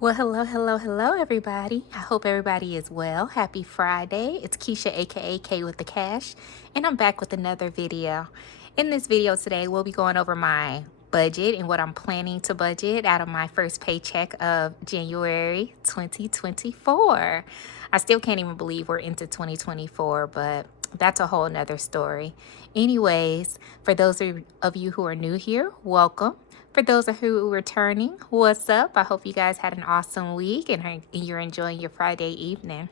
Well, hello, everybody. I hope everybody is well. Happy Friday. It's Keisha, aka K with the Cash, and I'm back with another video. In this video today, we'll be going over my budget and what I'm planning to budget out of my first paycheck of January 2024. I still can't even believe we're into 2024, but that's a whole nother story. Anyways, for those of you who are new here, welcome. For those of you returning, what's up? I hope you guys had an awesome week and you're enjoying your Friday evening.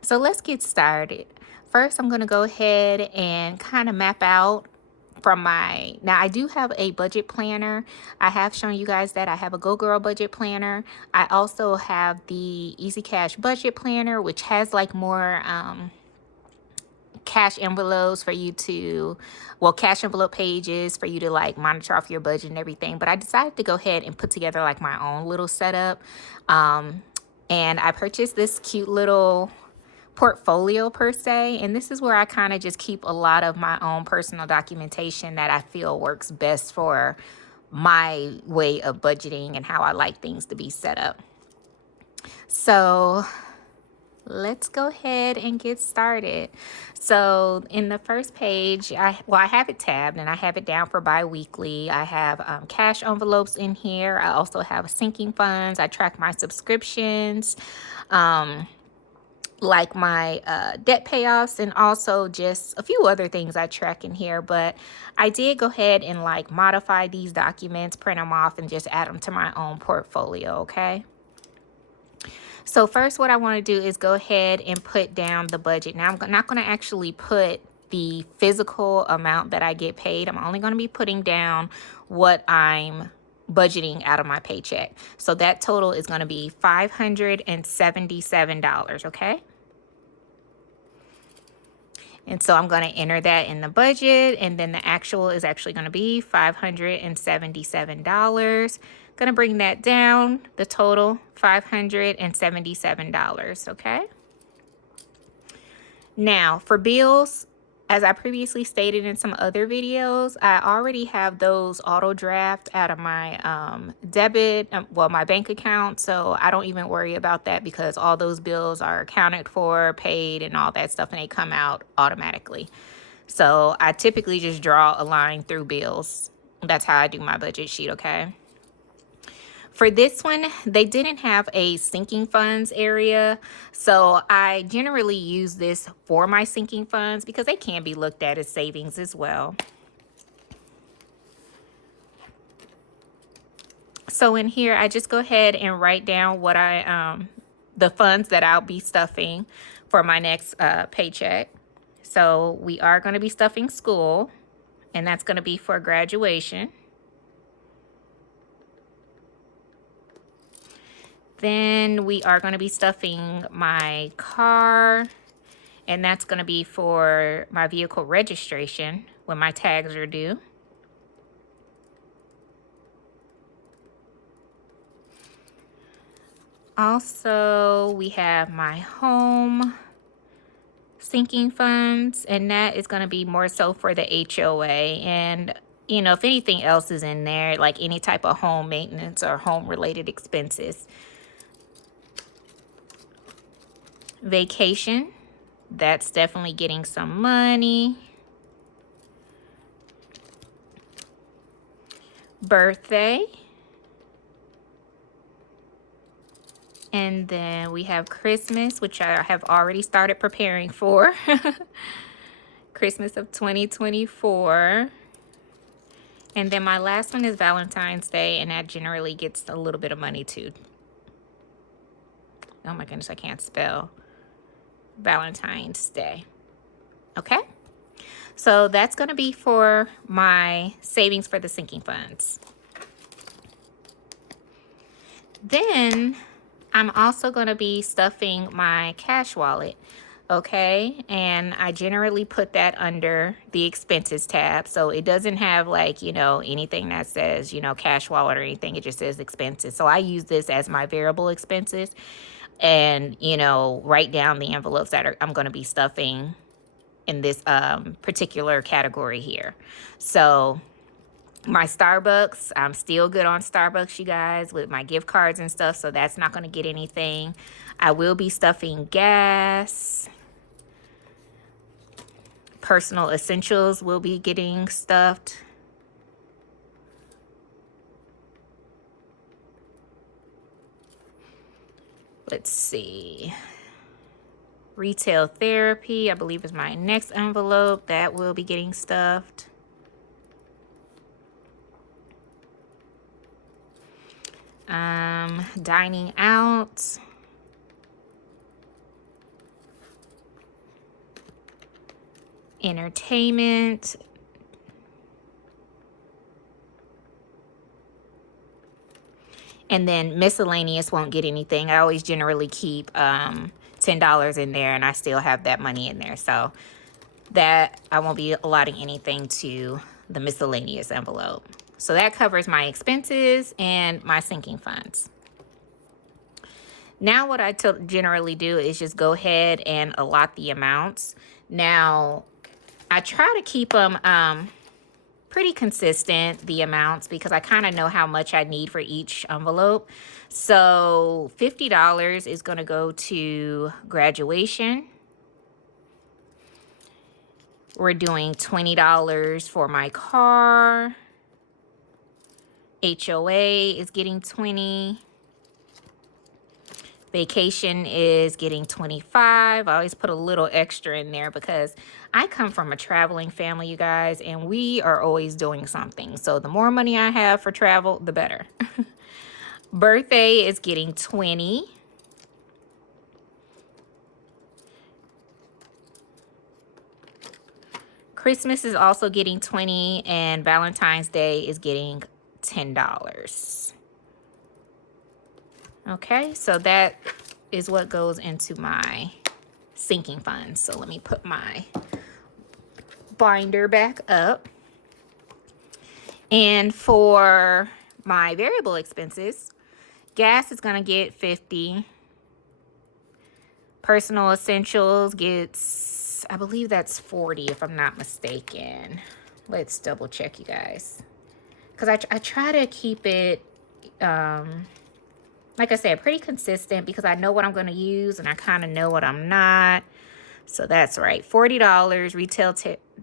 So let's get started. First, I'm going to go ahead and kind of map out from now I do have a budget planner. I have shown you guys that I have a Go Girl budget planner. I also have the Easy Cash budget planner, which has like more cash envelopes for you to, well, cash envelope pages for you to like monitor off your budget and everything. But I decided to go ahead and put together like my own little setup. And I purchased this cute little portfolio per se, and this is where I kind of just keep a lot of my own personal documentation that I feel works best for my way of budgeting and how I like things to be set up. So let's go ahead and get started. So in the first page, I have it tabbed and I have it down for bi-weekly. I have cash envelopes in here. I also have sinking funds. I track my subscriptions, like my debt payoffs, and also just a few other things I track in here. But I did go ahead and like modify these documents, print them off, and just add them to my own portfolio, okay? So first, what I want to do is go ahead and put down the budget. Now, I'm not going to actually put the physical amount that I get paid. I'm only going to be putting down what I'm budgeting out of my paycheck. So that total is going to be $577, okay? And so I'm going to enter that in the budget, and then the actual is actually going to be $577. Going to bring that down, the total $577, okay? Now, for bills, as I previously stated in some other videos, I already have those auto draft out of my debit, my bank account. So I don't even worry about that because all those bills are accounted for, paid, and all that stuff, and they come out automatically. So I typically just draw a line through bills. That's how I do my budget sheet, okay? For this one, they didn't have a sinking funds area, so I generally use this for my sinking funds because they can be looked at as savings as well. So in here, I just go ahead and write down what the funds that I'll be stuffing for my next paycheck. So we are going to be stuffing school, and that's going to be for graduation. Then we are going to be stuffing my car, and that's going to be for my vehicle registration when my tags are due. Also, we have my home sinking funds, and that is going to be more so for the HOA. And, you know, if anything else is in there, like any type of home maintenance or home related expenses. Vacation, that's definitely getting some money. Birthday. And then we have Christmas, which I have already started preparing for. Christmas of 2024. And then my last one is Valentine's Day, and that generally gets a little bit of money too. Oh my goodness, I can't spell. Valentine's Day. Okay? So that's going to be for my savings for the sinking funds. Then I'm also going to be stuffing my cash wallet, okay? And I generally put that under the expenses tab. So it doesn't have like, you know, anything that says, you know, cash wallet or anything. It just says expenses. So I use this as my variable expenses and, you know, write down the envelopes that I'm going to be stuffing in this particular category here. So My Starbucks, I'm still good on Starbucks, you guys, with my gift cards and stuff, so that's not going to get anything. I will be stuffing gas. Personal essentials will be getting stuffed. Let's see. Retail therapy, I believe, is my next envelope. That will be getting stuffed. Dining out. Entertainment. And then miscellaneous won't get anything. I always generally keep $10 in there, and I still have that money in there. So that I won't be allotting anything to the miscellaneous envelope. So that covers my expenses and my sinking funds. Now what I generally do is just go ahead and allot the amounts. Now I try to keep them pretty consistent, the amounts, because I kind of know how much I need for each envelope. So $50 is going to go to graduation. We're doing $20 for my car. HOA is getting $20. Vacation is getting $25. I always put a little extra in there because I come from a traveling family, you guys, and we are always doing something. So the more money I have for travel, the better. Birthday is getting $20. Christmas is also getting $20, and Valentine's Day is getting $10. Okay, so that is what goes into my sinking funds. So let me put my binder back up. And for my variable expenses, gas is gonna get $50. Personal essentials gets, I believe that's $40 if I'm not mistaken. Let's double check, you guys. Because I try to keep it, like I said, pretty consistent because I know what I'm going to use and I kind of know what I'm not. So that's right. $40.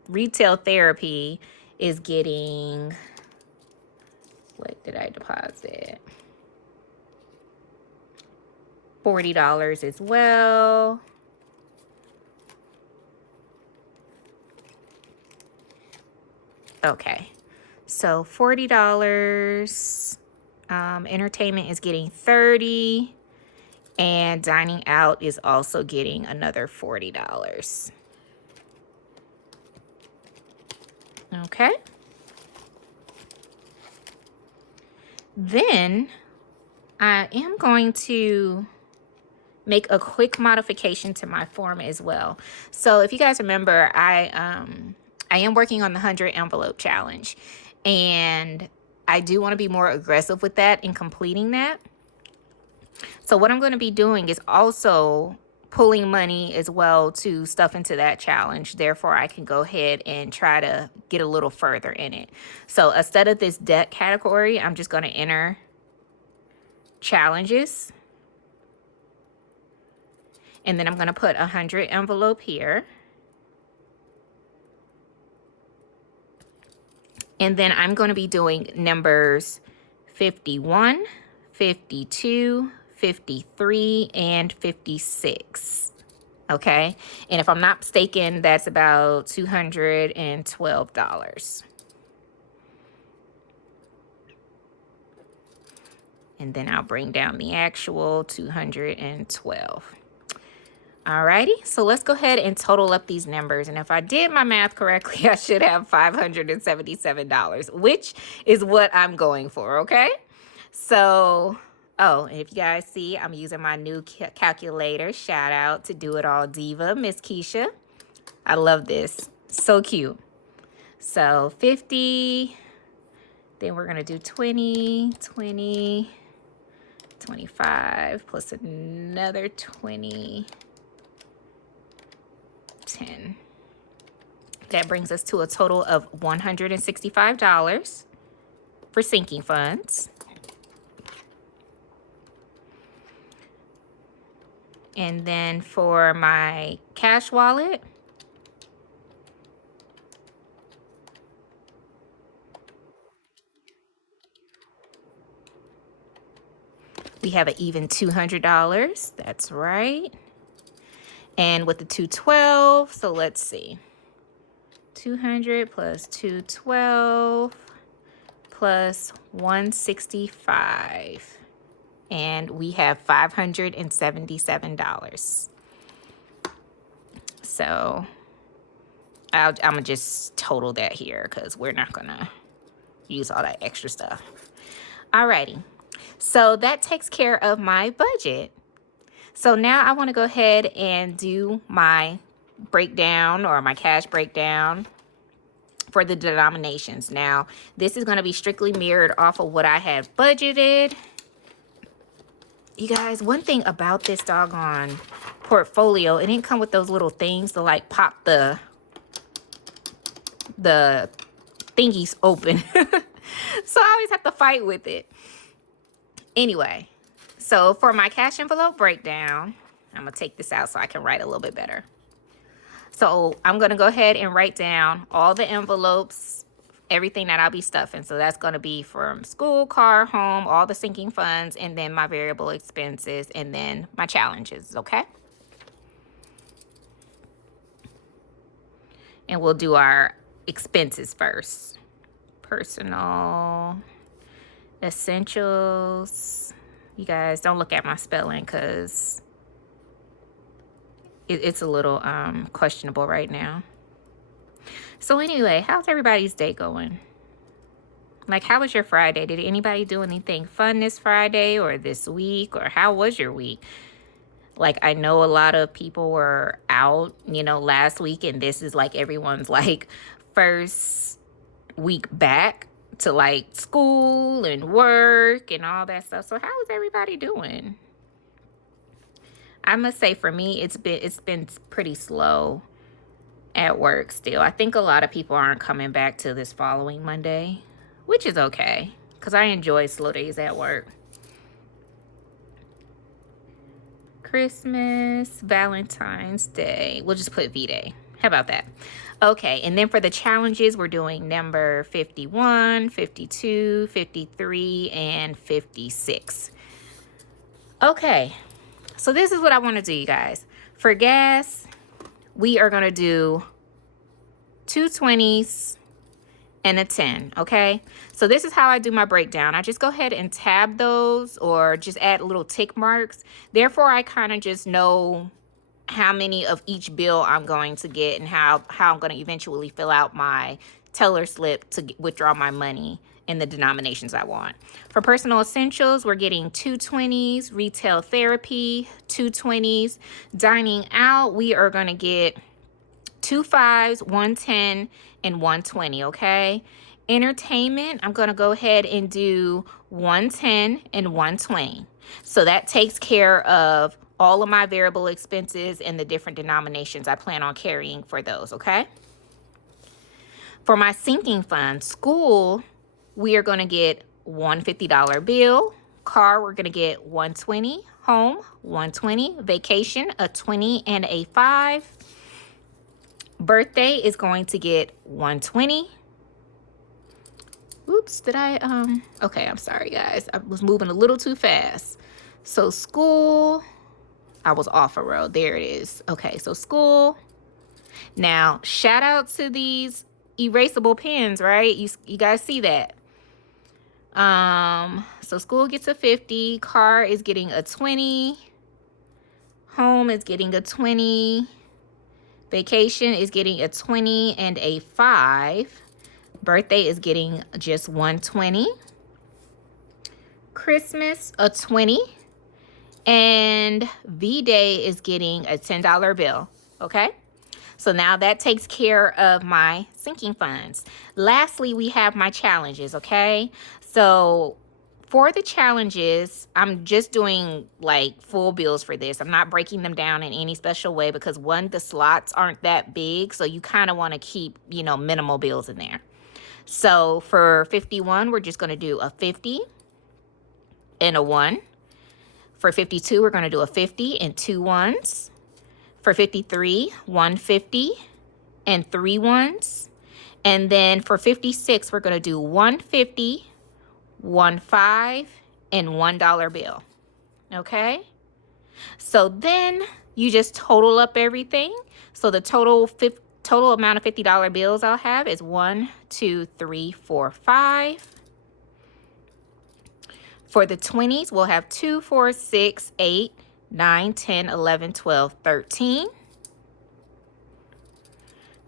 Retail therapy is getting, what did I deposit? $40 as well. Okay. So $40. Entertainment is getting $30, and dining out is also getting another $40. Okay. Then I am going to make a quick modification to my form as well. So if you guys remember, I am working on the 100 envelope challenge, and I do want to be more aggressive with that in completing that. So what I'm going to be doing is also pulling money as well to stuff into that challenge. Therefore, I can go ahead and try to get a little further in it. So instead of this debt category, I'm just going to enter challenges. And then I'm going to put 100 envelope here. And then I'm going to be doing numbers 51, 52, 53, and 56. Okay. And if I'm not mistaken, that's about $212. And then I'll bring down the actual 212. Alrighty, so let's go ahead and total up these numbers. And if I did my math correctly, I should have $577, which is what I'm going for, okay? So, oh, and if you guys see, I'm using my new calculator. Shout out to Do It All Diva, Miss Keisha. I love this. So cute. So 50, then we're gonna do 20, 20, 25, plus another 20, 10. That brings us to a total of $165. for sinking funds. And then for my cash wallet, we have an even $200. That's right. And with the 212, so let's see. 200 plus 212 plus 165. And we have $577. So I'm gonna just total that here because we're not gonna use all that extra stuff. Alrighty, so that takes care of my budget. So now I want to go ahead and do my breakdown or my cash breakdown for the denominations. Now, this is going to be strictly mirrored off of what I had budgeted. You guys, one thing about this doggone portfolio, it didn't come with those little things to like pop the thingies open. So I always have to fight with it. Anyway, so for my cash envelope breakdown, I'm going to take this out so I can write a little bit better. So I'm going to go ahead and write down all the envelopes, everything that I'll be stuffing. So that's going to be from school, car, home, all the sinking funds, and then my variable expenses, and then my challenges, okay? And we'll do our expenses first. Personal, essentials. You guys, don't look at my spelling because it's a little questionable right now. So anyway, how's everybody's day going? Like, how was your Friday? Did anybody do anything fun this Friday or this week? Or how was your week? Like, I know a lot of people were out, you know, last week, and this is like everyone's like first week back to like school and work and all that stuff. So how is everybody doing? I must say for me, it's been pretty slow at work still. I think a lot of people aren't coming back to this following Monday, which is okay because I enjoy slow days at work. Christmas, Valentine's Day. We'll just put V-Day. How about that? Okay, and then for the challenges, we're doing number 51, 52, 53, and 56. Okay, so this is what I want to do, you guys. For gas, we are going to do 2 20s and a 10, okay? So this is how I do my breakdown. I just go ahead and tab those or just add little tick marks. Therefore, I kind of just know how many of each bill I'm going to get and how I'm going to eventually fill out my teller slip to withdraw my money in the denominations I want. For personal essentials, we're getting 2 20s, retail therapy, 2 20s, dining out, we are going to get 2 5s, 1 10, and 1 20, okay? Entertainment, I'm going to go ahead and do 1 10 and 1 20. So that takes care of all of my variable expenses and the different denominations I plan on carrying for those, okay? For my sinking fund, school, we are going to get one $50 bill. Car, we're going to get 120. Home, 120. Vacation, a 20 and a 5. Birthday is going to get 120. Oops, did I, okay, I'm sorry, guys. I was moving a little too fast. So school, I was off a road. There it is. Okay, so school. Now, shout out to these erasable pens, right? You guys see that? So school gets a 50. Car is getting a 20. Home is getting a 20. Vacation is getting a 20 and a 5. Birthday is getting just 120. Christmas, a 20. And V-Day is getting a $10 bill, okay? So now that takes care of my sinking funds. Lastly, we have my challenges, okay? So for the challenges, I'm just doing like full bills for this. I'm not breaking them down in any special way because one, the slots aren't that big. So you kind of want to keep, you know, minimal bills in there. So for 51, we're just going to do a 50 and a 1. For 52, we're going to do a 50 and 2 ones. For 53, 150 and 3 ones. And then for 56, we're going to do 150, 1 5, and $1 bill. Okay? So then you just total up everything. So the total amount of $50 bills I'll have is 1, 2, 3, 4, 5. For the 20s, we'll have 2, 4, 6, 8, 9, 10, 11, 12, 13.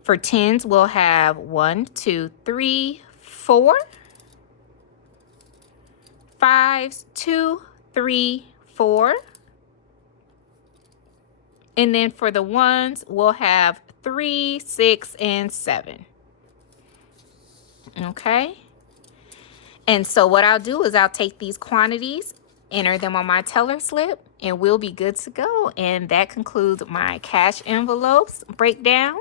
For 10s, we'll have 1, 2, 3, 4. 5s, 2, 3, 4. And then for the 1s, we'll have 3, 6, and 7. Okay? And so what I'll do is I'll take these quantities, enter them on my teller slip, and we'll be good to go. And that concludes my cash envelopes breakdown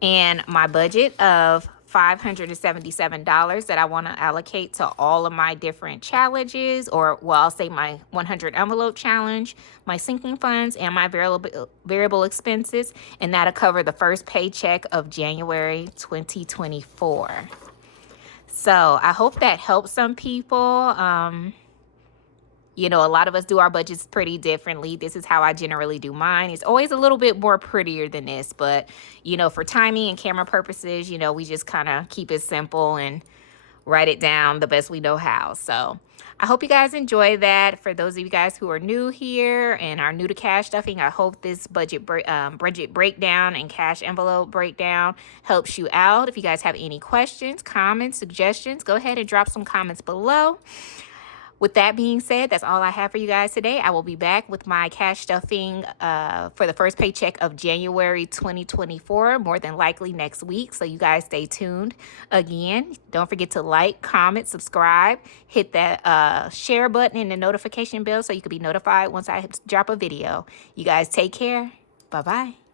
and my budget of $577 that I want to allocate to all of my different challenges, or well, I'll say my 100 envelope challenge, my sinking funds, and my variable expenses. And that'll cover the first paycheck of January 2024. So I hope that helps some people. You know, a lot of us do our budgets pretty differently. This is how I generally do mine. It's always a little bit more prettier than this, but, you know, for timing and camera purposes, you know, we just kind of keep it simple and write it down the best we know how. So I hope you guys enjoy that. For those of you guys who are new here and are new to cash stuffing, I hope this budget breakdown and cash envelope breakdown helps you out. If you guys have any questions, comments, suggestions, go ahead and drop some comments below. With that being said, that's all I have for you guys today. I will be back with my cash stuffing for the first paycheck of January 2024, more than likely next week. So you guys stay tuned. Again, don't forget to like, comment, subscribe, hit that share button and the notification bell so you can be notified once I drop a video. You guys take care. Bye-bye.